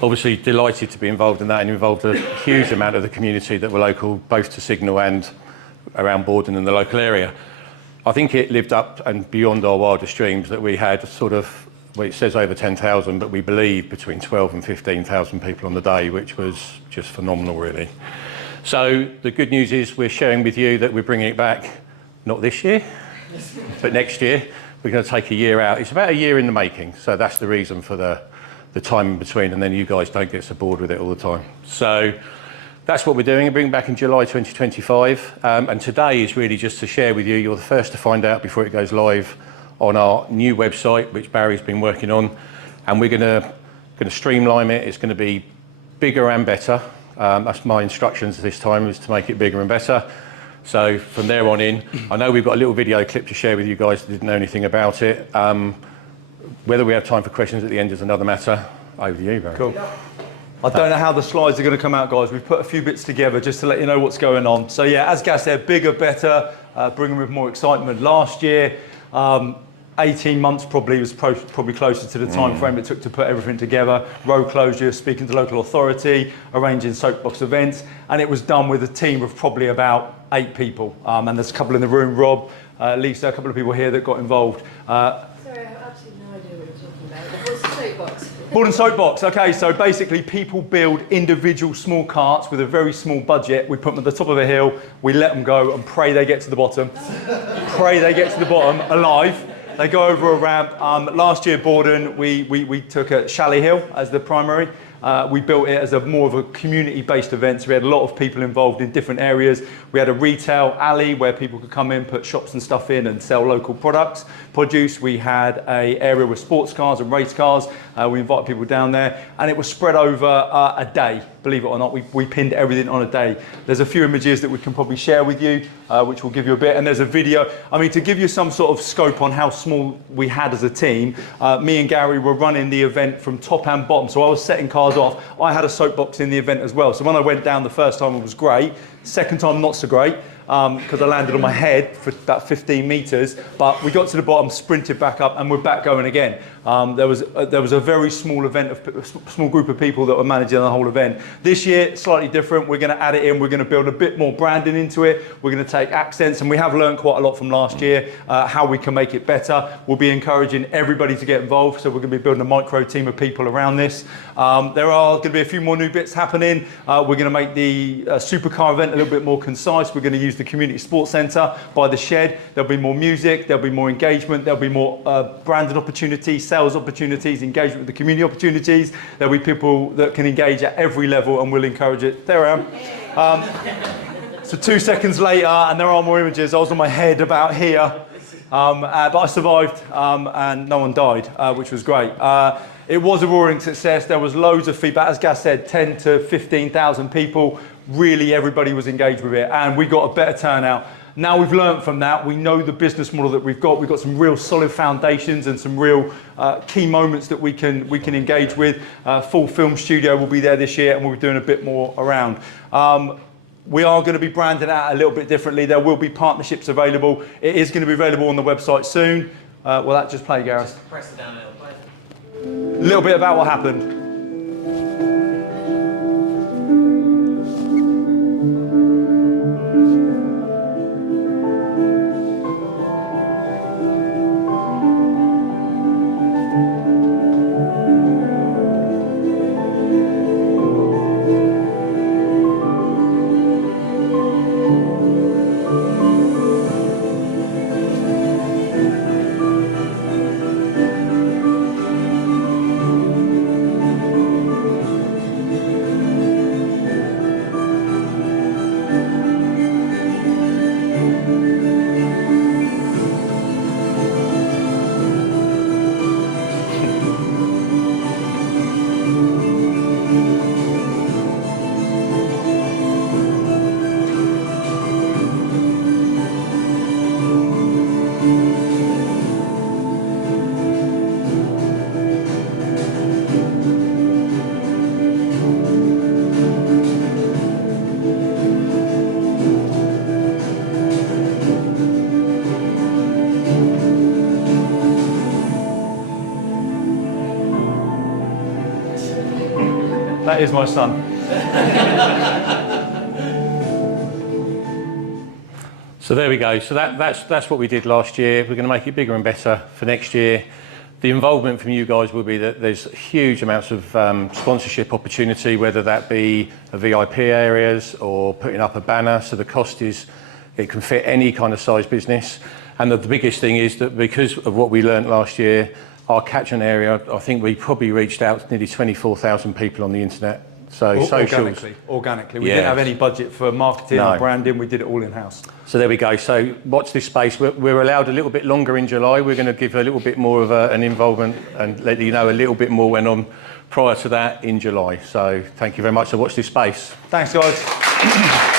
Obviously delighted to be involved in that and involved a huge amount of the community that were local, both to SiGNAL and around Bordon and the local area. I think it lived up and beyond our wildest dreams that we had sort of, well, it says over 10,000, but we believe between 12 and 15,000 people on the day, which was just phenomenal, really. So the good news is we're sharing with you that we're bringing it back, not this year, but next year. We're going to take a year out. It's about a year in the making, so that's the reason for the time in between, and then you guys don't get so bored with it all the time. So that's what we're doing. We're bringing back in July 2025, and today is really just to share with you. You're the first to find out before it goes live on our new website, which Barry's been working on, and we're going to streamline it. It's going to be bigger and better. That's my instructions this time, is to make it bigger and better. So from there on in, I know we've got a little video clip to share with you guys that didn't know anything about it. Whether we have time for questions at the end is another matter. Over to you, Barry. Cool. I don't know how the slides are going to come out, guys. We've put a few bits together just to let you know what's going on. So yeah, as Gaz said, bigger, better, bringing with more excitement. Last year, 18 months probably was probably closer to the time frame it took to put everything together. Road closure, speaking to local authority, arranging soapbox events, and it was done with a team of probably about 8 people. And there's a couple in the room, Rob, Lisa, a couple of people here that got involved. Sorry, I have absolutely no idea what you're talking about. What's the soapbox? Bordon Soapbox, okay, so basically people build individual small carts with a very small budget. We put them at the top of a hill, we let them go and pray they get to the bottom. Pray they get to the bottom alive. They go over a ramp. Last year, Bordon, we took a Chalet Hill as the primary. We built it as more of a community-based event, so we had a lot of people involved in different areas. We had a retail alley where people could come in, put shops and stuff in and sell local products, produce. We had an area with sports cars and race cars. We invited people down there, and it was spread over a day. Believe it or not, we pinned everything on a day. There's a few images that we can probably share with you, which will give you a bit, and there's a video. I mean, to give you some sort of scope on how small we had as a team, me and Gary were running the event from top and bottom, so I was setting cars off. I had a soapbox in the event as well, so when I went down the first time it was great, second time not so great, because I landed on my head for about 15 meters, but we got to the bottom, sprinted back up, and we're back going again. There was a very small small group of people that were managing the whole event. This year, slightly different. We're going to add it in. We're going to build a bit more branding into it. We're going to take accents, and we have learned quite a lot from last year, how we can make it better. We'll be encouraging everybody to get involved, so we're going to be building a micro team of people around this. There are going to be a few more new bits happening. We're going to make the supercar event a little bit more concise. We're going to use the community sports centre by the shed. There'll be more music, there'll be more engagement, there'll be more branded opportunities, sales opportunities, engagement with the community opportunities. There'll be people that can engage at every level, and we'll encourage it. There I am. So 2 seconds later, and there are more images, I was on my head about here, but I survived, and no one died, which was great. It was a roaring success. There was loads of feedback. As Gaz said, 10 to 15,000 people. Really, everybody was engaged with it, and we got a better turnout. Now we've learned from that. We know the business model that we've got. We've got some real solid foundations and some real key moments that we can engage with. Full film studio will be there this year, and we'll be doing a bit more around. We are going to be branding out a little bit differently. There will be partnerships available. It is going to be available on the website soon. Will that just play, Gareth? Just press it down a little bit. A little bit about what happened. That is my son. So there we go. So that's what we did last year. We're going to make it bigger and better for next year. The involvement from you guys will be that there's huge amounts of sponsorship opportunity, whether that be VIP areas or putting up a banner. So the cost is, it can fit any kind of size business. And the biggest thing is that because of what we learned last year, our catchment area, I think we probably reached out to nearly 24,000 people on the internet. So socials. Organically. We didn't have any budget for marketing or branding. We did it all in-house. So there we go. So watch this space. We're allowed a little bit longer in July. We're going to give a little bit more of an involvement and let you know a little bit more went on prior to that in July. So thank you very much. So watch this space. Thanks, guys.